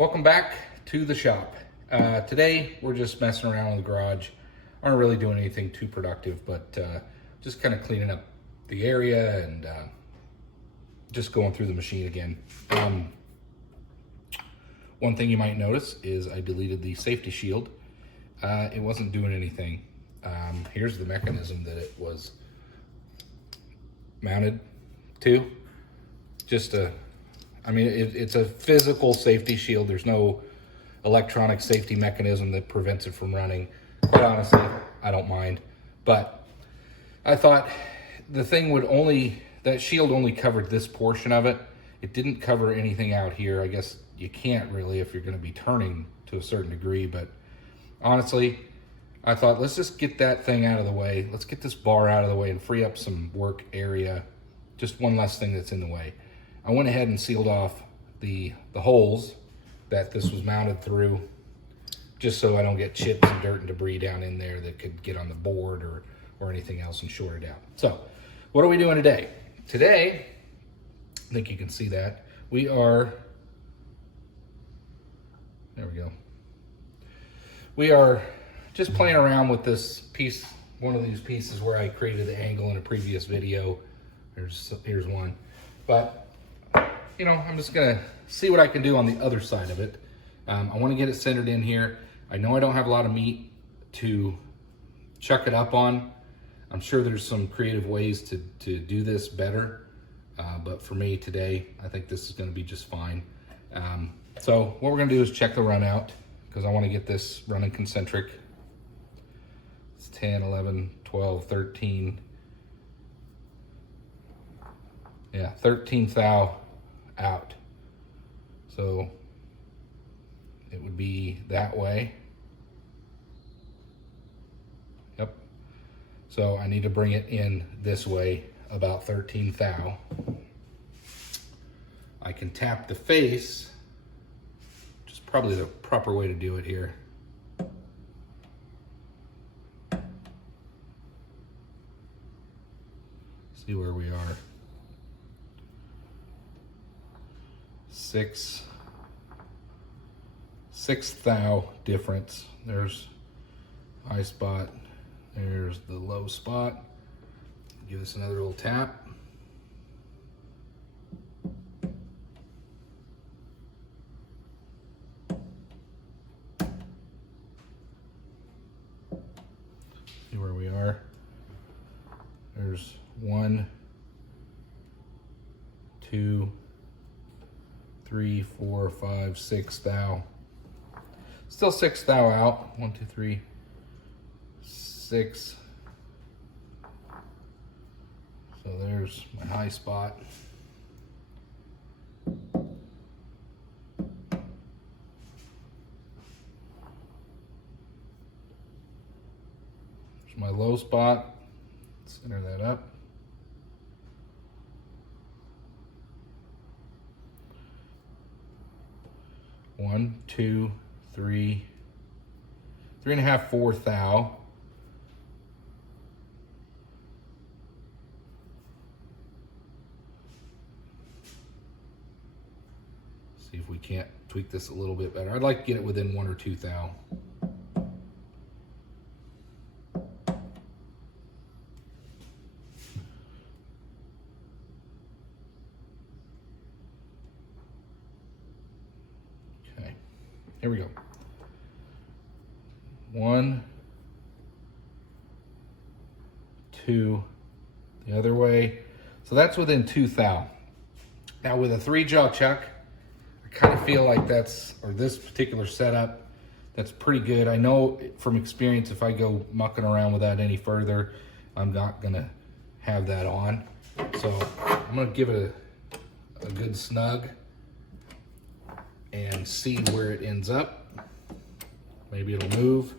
Welcome back to the shop. Today we're just messing around in the garage. Aren't really doing anything too productive, but just kind of cleaning up the area and just going through the machine again. One thing you might notice is I deleted the safety shield. It wasn't doing anything. Here's the mechanism that it was mounted to. It's a physical safety shield. There's no electronic safety mechanism that prevents it from running. Quite honestly, I don't mind. But I thought the thing that shield only covered this portion of it. It didn't cover anything out here. I guess you can't really if you're going to be turning to a certain degree. But honestly, I thought, let's just get that thing out of the way. Let's get this bar out of the way and free up some work area. Just one less thing that's in the way. I went ahead and sealed off the holes that this was mounted through, just so I don't get chips and dirt and debris down in there that could get on the board or anything else and short it out. So what are we doing today? Today, I think you can see that, we are just playing around with this piece, one of these pieces where I created the angle in a previous video. Here's one. But I'm just gonna see what I can do on the other side of it. I wanna get it centered in here. I know I don't have a lot of meat to chuck it up on. I'm sure there's some creative ways to do this better. But for me today, I think this is gonna be just fine. So what we're gonna do is check the run out, because I wanna get this running concentric. It's 10, 11, 12, 13. Yeah, 13th thou out. So it would be that way. Yep. So I need to bring it in this way about 13th thou. I can tap the face, which is probably the proper way to do it here. See where we are. Sixth thou difference. There's high spot. There's the low spot. Give this another little tap. See where we are. There's 1, 2, 3, 4, 5, 6 thou. Still 6 thou out. 1, 2, 3, 6. So there's my high spot. There's my low spot. Center that up. One, 2, 3, 3.5, 4 thou. See if we can't tweak this a little bit better. I'd like to get it within 1 or 2 thou. Here we go. 1, 2, the other way. So that's within 2 thou. Now with a 3-jaw chuck, I kind of feel like this particular setup, that's pretty good. I know from experience, if I go mucking around with that any further, I'm not gonna have that on. So I'm gonna give it a good snug and see where it ends up. Maybe it'll move.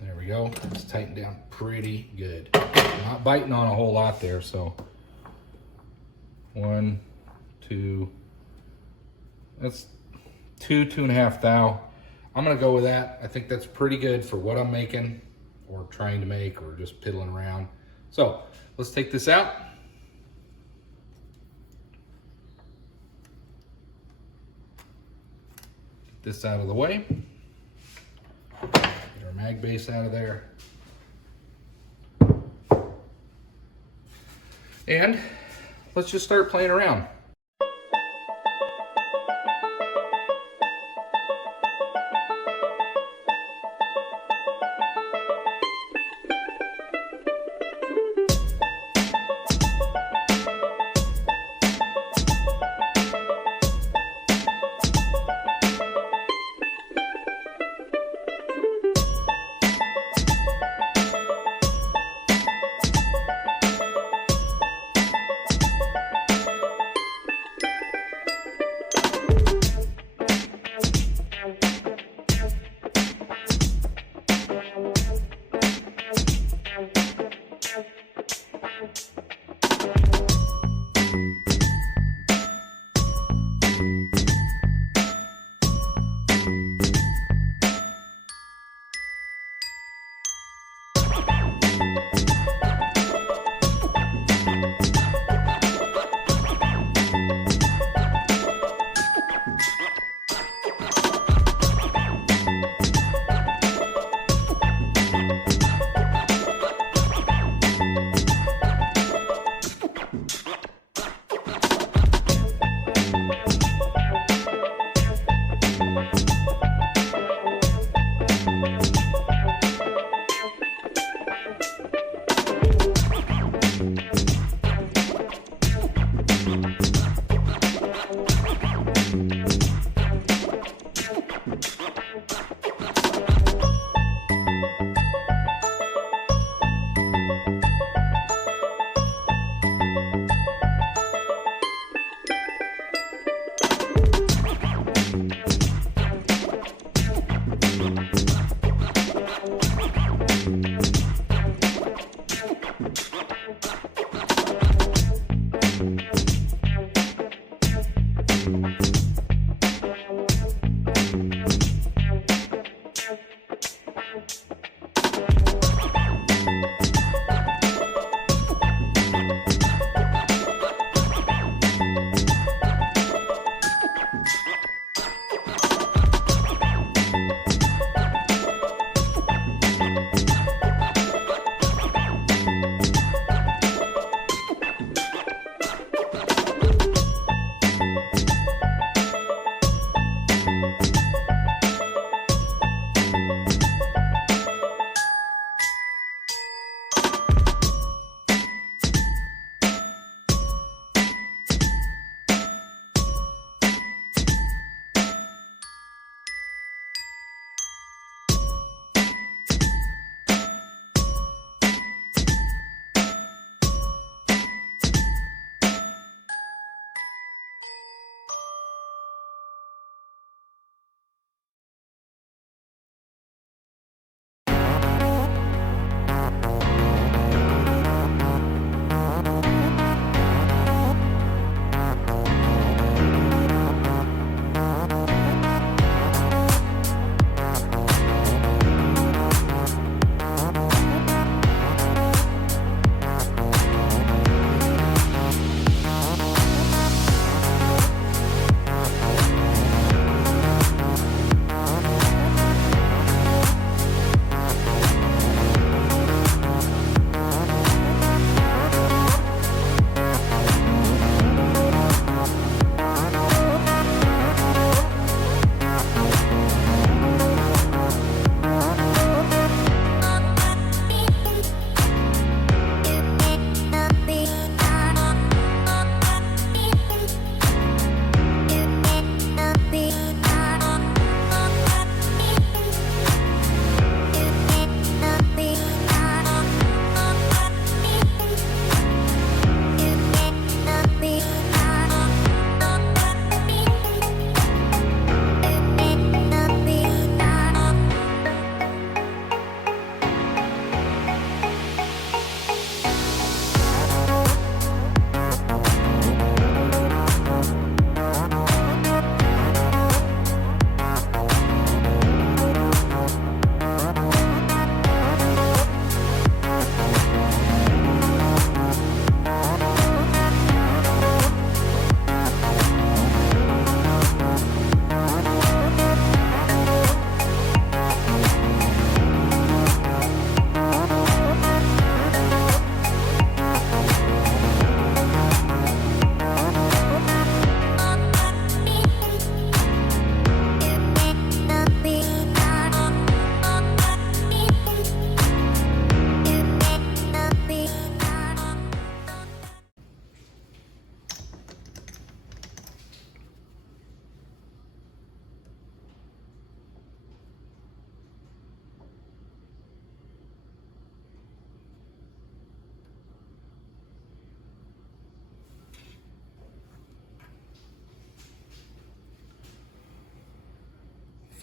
There we go. It's tightened down pretty good. I'm not biting on a whole lot there, so 1, 2, that's 2.5 thou. I'm gonna go with that. I think that's pretty good for what I'm making or trying to make or just piddling around. So let's take this out. Get this out of the way. Get our mag base out of there. And let's just start playing around.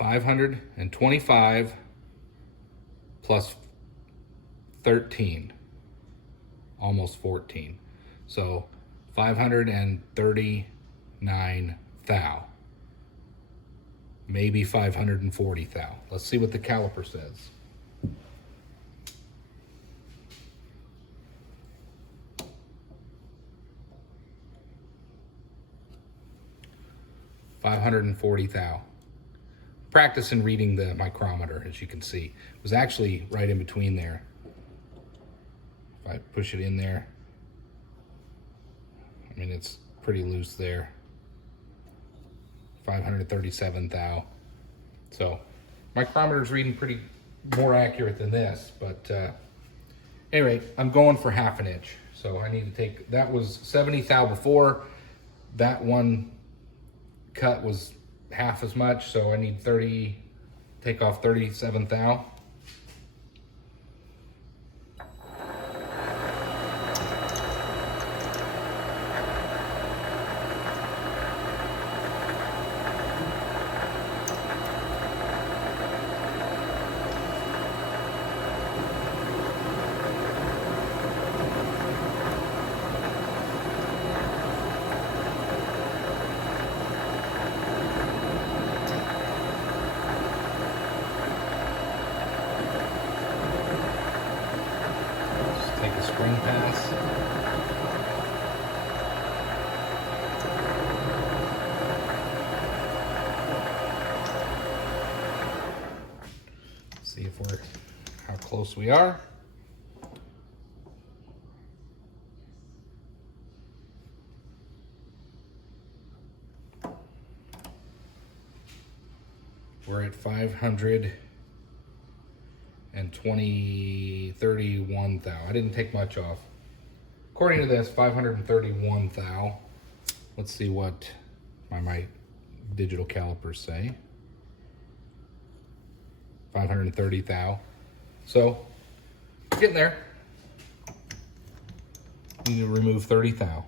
525 plus 13, almost 14. So 539 thou. Maybe 540 thou. Let's see what the caliper says. $540 thou. Practicing reading the micrometer, as you can see. It was actually right in between there. If I push it in there, I mean, it's pretty loose there. 537 thou. So, micrometer's reading pretty more accurate than this, but anyway, I'm going for half an inch. So I need to take, that was 70 thou before. That one cut was half as much, so I need 30, take off 37 thou. Take a spring pass. See if we're, how close we are. We're at 531 thou. I didn't take much off. According to this, 531 thou. Let's see what my digital calipers say. 530 thou. So, getting there. Need to remove 30 thou.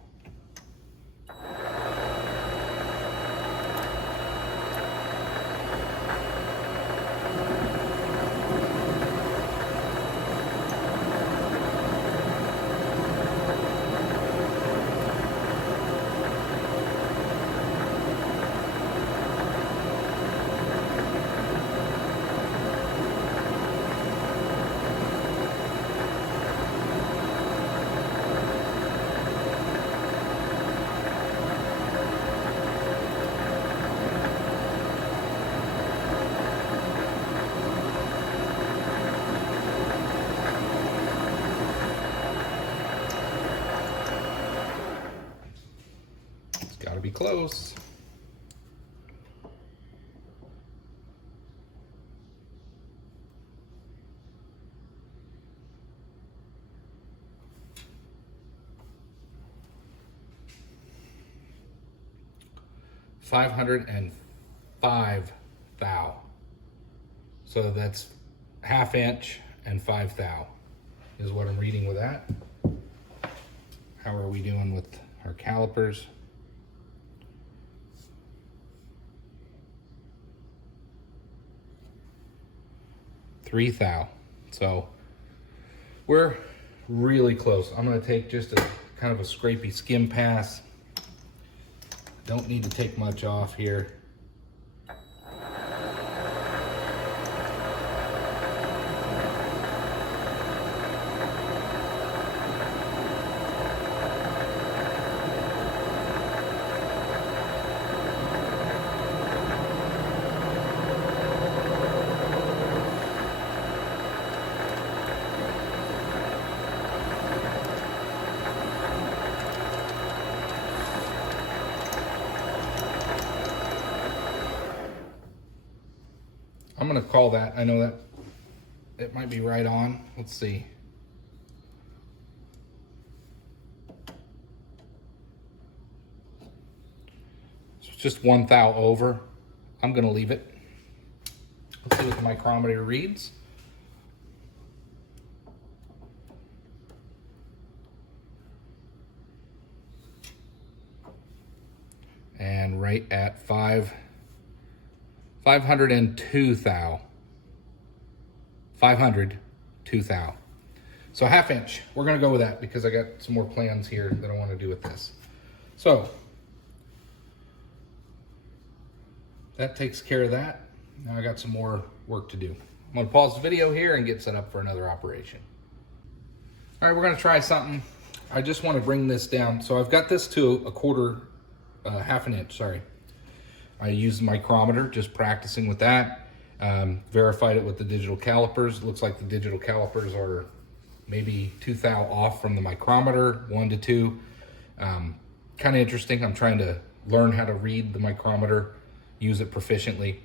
Got to be close. $505 thou. So that's half inch and 5 thou is what I'm reading with that. How are we doing with our calipers? 3 thou. So we're really close. I'm going to take just a kind of a scrapey skim pass. Don't need to take much off here. I'm gonna call that. I know that it might be right on. Let's see. So it's just 1 thou over. I'm gonna leave it. Let's see what the micrometer reads. And right at 5 502 thou. 502 thou. So 1/2 inch. We're gonna go with that because I got some more plans here that I want to do with this. So that takes care of that. Now I got some more work to do. I'm gonna pause the video here and get set up for another operation. All right, we're gonna try something. I just want to bring this down. So I've got this to a quarter, 1/2 inch, sorry. I used the micrometer, just practicing with that. Verified it with the digital calipers. It looks like the digital calipers are maybe 2 thou off from the micrometer, 1 to 2. Kind of interesting. I'm trying to learn how to read the micrometer, use it proficiently.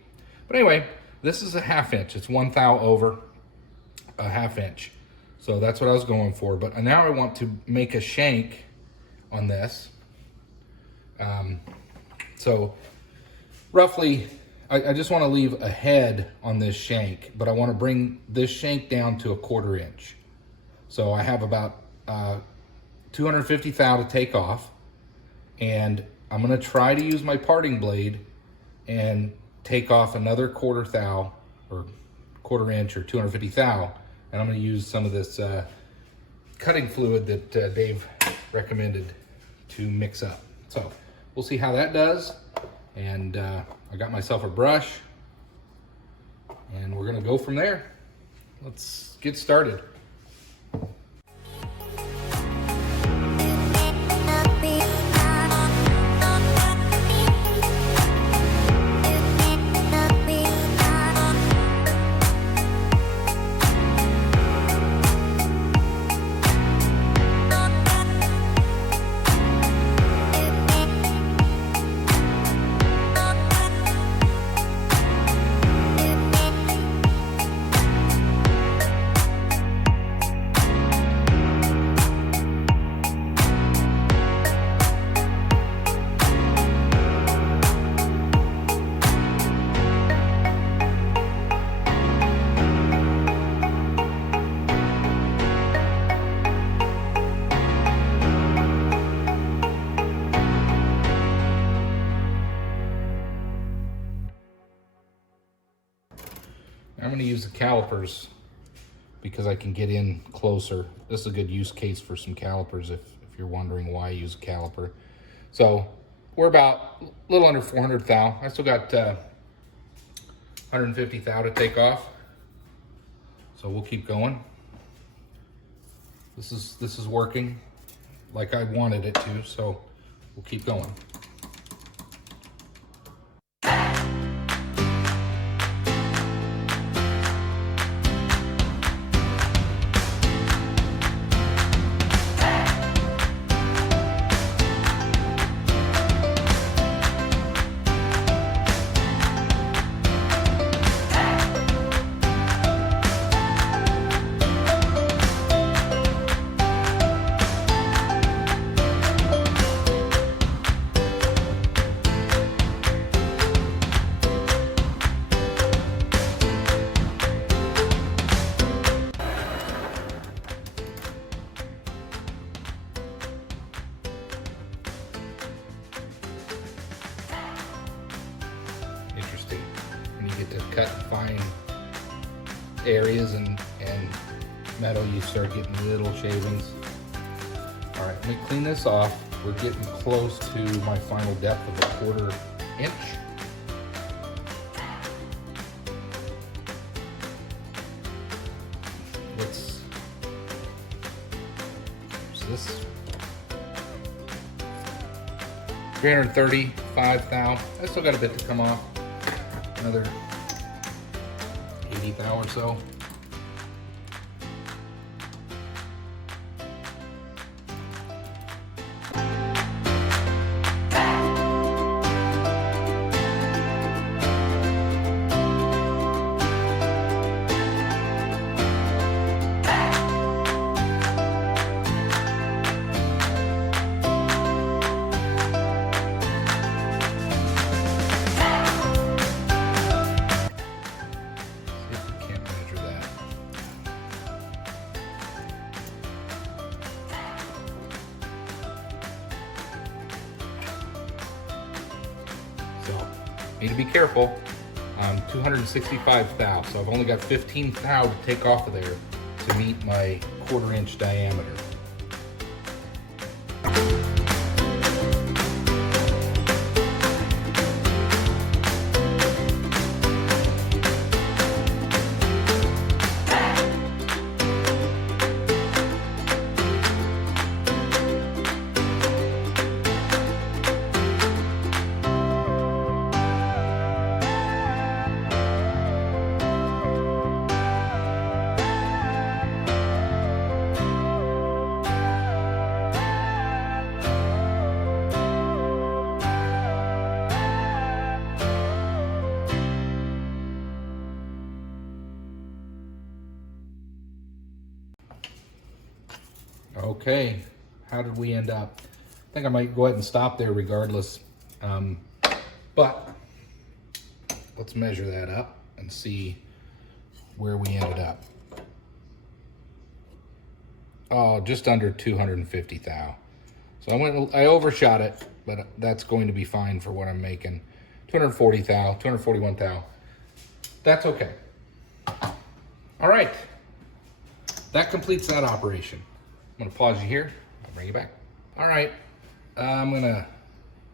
But anyway, this is a 1/2 inch. It's 1 thou over a 1/2 inch. So that's what I was going for. But now I want to make a shank on this. So roughly, I just want to leave a head on this shank, but I want to bring this shank down to a 1/4 inch. So I have about 250 thou to take off, and I'm going to try to use my parting blade and take off another 1/4 thou or 1/4 inch or 250 thou, and I'm going to use some of this cutting fluid that Dave recommended to mix up. So we'll see how that does. And I got myself a brush, and we're gonna go from there. Let's get started. I'm going to use the calipers because I can get in closer. This is a good use case for some calipers if you're wondering why I use a caliper. So we're about a little under 400 thou. I still got 150 thou to take off. So we'll keep going. This is working like I wanted it to, so we'll keep going. Interesting. When you get to cut fine areas and metal, you start getting little shavings. All right, let me clean this off. We're getting close to my final depth of a 1/4 inch. So this 335 thou. I still got a bit to come off. Another 80 thou or so. Need to be careful. 265 thou. So I've only got 15 thou to take off of there to meet my 1/4 inch diameter. Okay, how did we end up? I think I might go ahead and stop there regardless. But let's measure that up and see where we ended up. Oh, just under 250 thou. So I overshot it, but that's going to be fine for what I'm making. 240 thou, 241 thou. That's okay. All right, that completes that operation. I'm gonna pause you here, I'll bring you back. All right, I'm gonna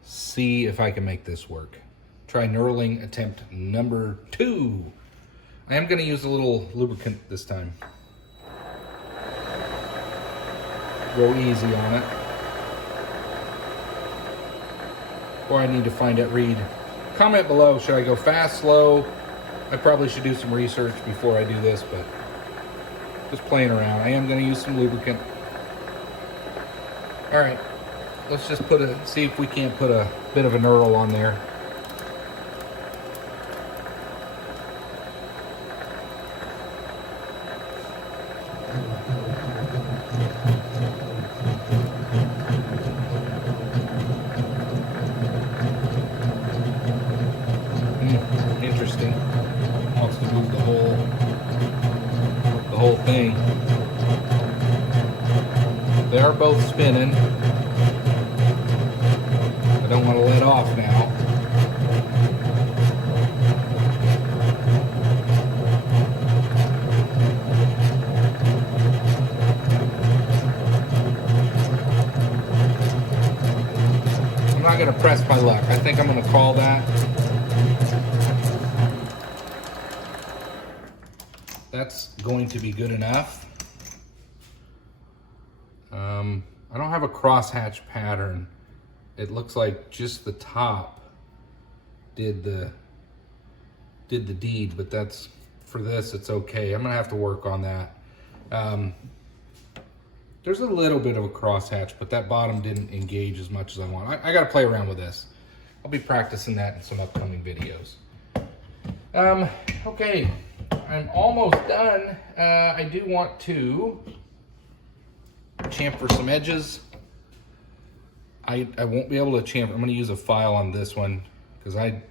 see if I can make this work. Try knurling attempt number 2. I am gonna use a little lubricant this time. Go easy on it. Or I need to find that read. Comment below, should I go fast, slow? I probably should do some research before I do this, but just playing around. I am gonna use some lubricant. All right, let's just see if we can't put a bit of a knurl on there. Interesting. Wants to move the whole thing. They are both spinning. I don't want to let off now. I'm not going to press my luck. I think I'm going to call that. That's going to be good enough. I don't have a crosshatch pattern. It looks like just the top did the deed, but that's, for this, it's okay. I'm gonna have to work on that. There's a little bit of a crosshatch, but that bottom didn't engage as much as I want. I gotta play around with this. I'll be practicing that in some upcoming videos. Okay, I'm almost done. I do want to chamfer some edges. I won't be able to chamfer. I'm going to use a file on this one because I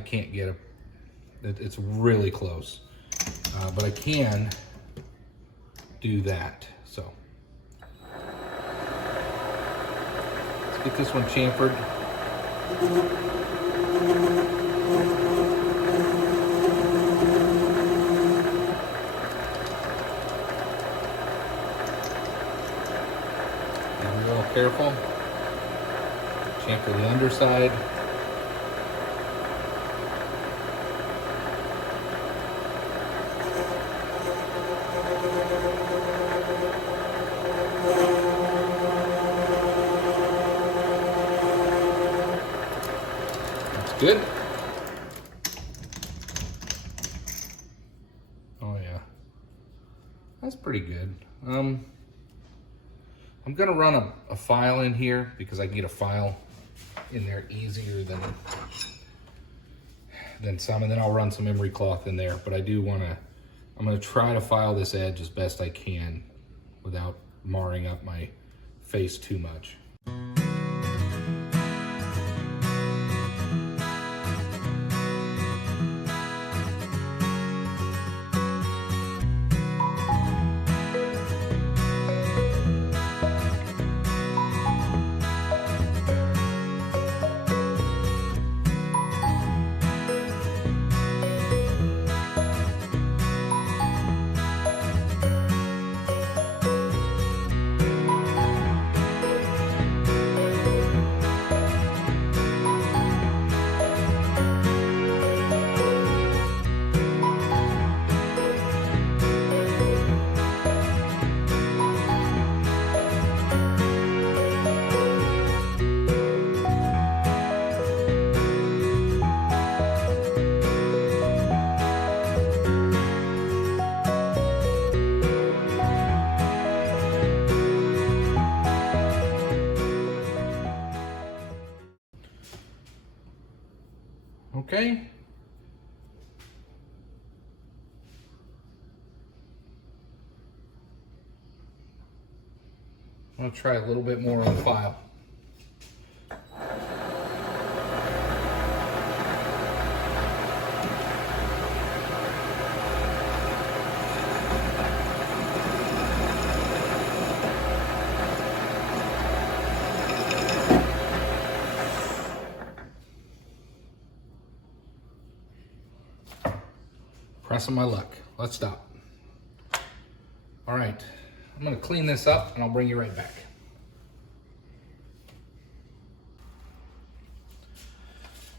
can't get it's really close. But I can do that. So let's get this one chamfered. Careful. Chamfer the underside. That's good. Oh yeah. That's pretty good. I'm gonna run a file in here because I can get a file in there easier than some, and then I'll run some emery cloth in there. But I'm gonna try to file this edge as best I can without marring up my face too much. Okay. I'm going to try a little bit more on the file. Pressing my luck. Let's stop. All right, I'm gonna clean this up and I'll bring you right back.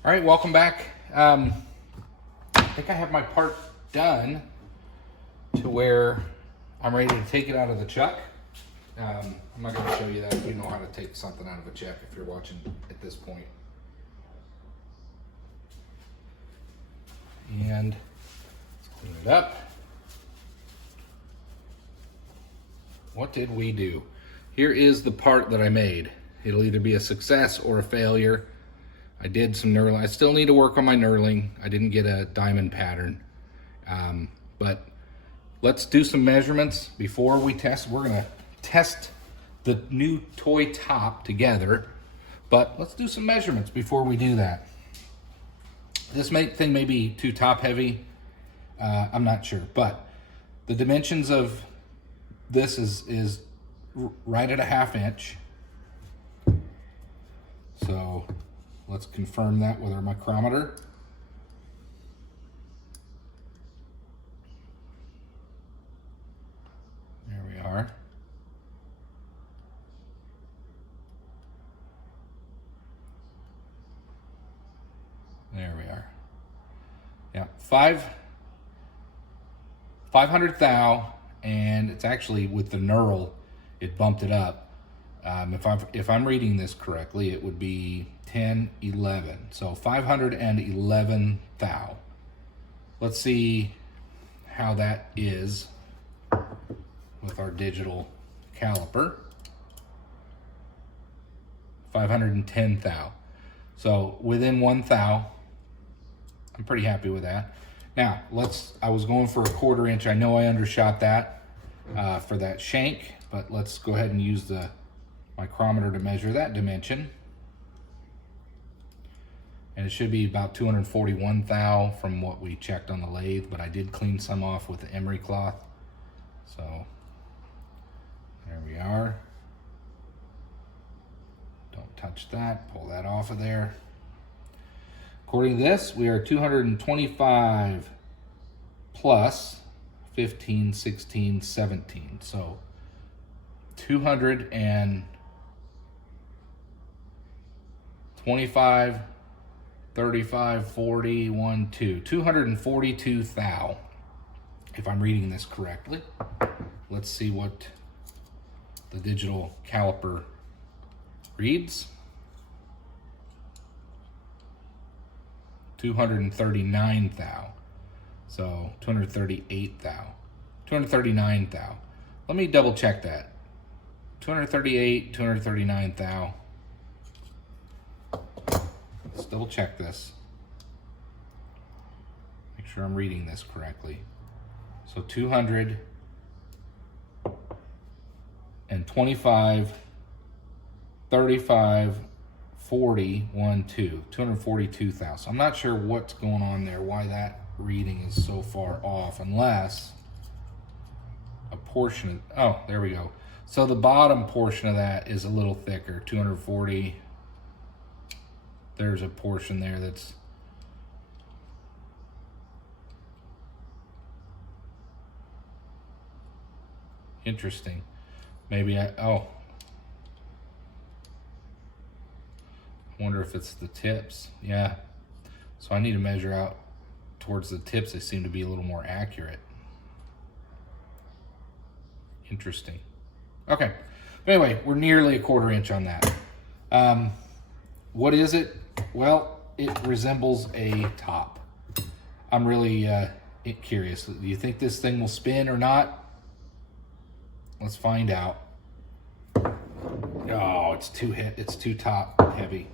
All right, welcome back. I think I have my part done to where I'm ready to take it out of the chuck. I'm not gonna show you that if you know how to take something out of a chuck if you're watching at this point. And clean it up. What did we do? Here is the part that I made. It'll either be a success or a failure. I did some knurling. I still need to work on my knurling. I didn't get a diamond pattern. But let's do some measurements before we test. We're gonna test the new toy top together, but let's do some measurements before we do that. This thing may be too top heavy. I'm not sure, but the dimensions of this is right at a 1/2 inch. So let's confirm that with our micrometer. There we are. There we are. Yeah, 500 thou, and it's actually with the knurl, it bumped it up. If I'm reading this correctly, it would be 1011. So 511 thou. Let's see how that is with our digital caliper. 510 thou. So within 1 thou. I'm pretty happy with that. Now, I was going for a 1/4 inch. I know I undershot that for that shank, but let's go ahead and use the micrometer to measure that dimension. And it should be about 241 thou from what we checked on the lathe, but I did clean some off with the emery cloth. So there we are. Don't touch that, pull that off of there. According to this, we are 225 plus 15, 16, 17. So 225, 35, 40, 1, 2. 242 thou, if I'm reading this correctly. Let's see what the digital caliper reads. 239 thou. So 238 thou. 239 thou. Let me double check that. 238, 239 thou. Let's double check this. Make sure I'm reading this correctly. So 225, 35, 40, 1, 2, 242 thou. So I'm not sure what's going on there, why that reading is so far off, unless a portion of, oh, there we go. So the bottom portion of that is a little thicker, 240. There's a portion there that's interesting. Maybe I wonder if it's the tips. Yeah. So I need to measure out towards the tips. They seem to be a little more accurate. Interesting. Okay. But anyway, we're nearly a 1/4 inch on that. What is it? Well, it resembles a top. I'm really curious. Do you think this thing will spin or not? Let's find out. Oh, it's too top heavy.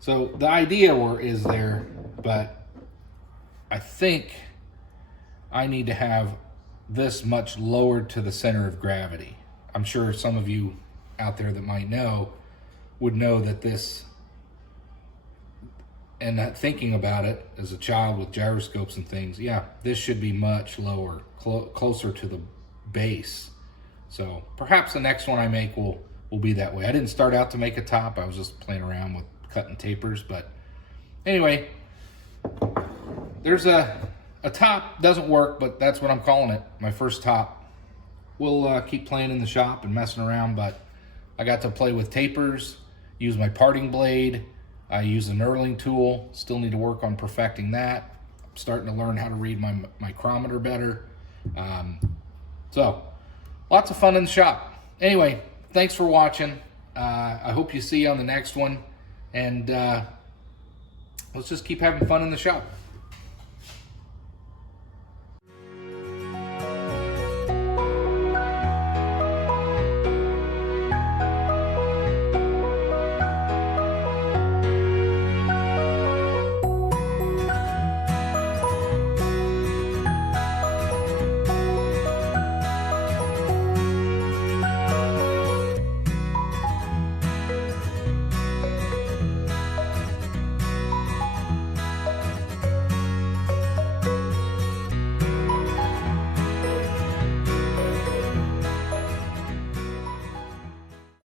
So the idea is there but I think I need to have this much lowered to the center of gravity. I'm sure some of you out there that might know would know that this, and that thinking about it as a child with gyroscopes and things, yeah, this should be much lower, closer to the base. So perhaps the next one I make will be that way. I didn't start out to make a top. I was just playing around with cutting tapers. But anyway, there's a top. Doesn't work, but that's what I'm calling it. My first top. We'll keep playing in the shop and messing around, but I got to play with tapers, use my parting blade. I use a knurling tool. Still need to work on perfecting that. I'm starting to learn how to read my micrometer better. So lots of fun in the shop. Anyway, thanks for watching. I hope you see you on the next one. And let's just keep having fun in the shop.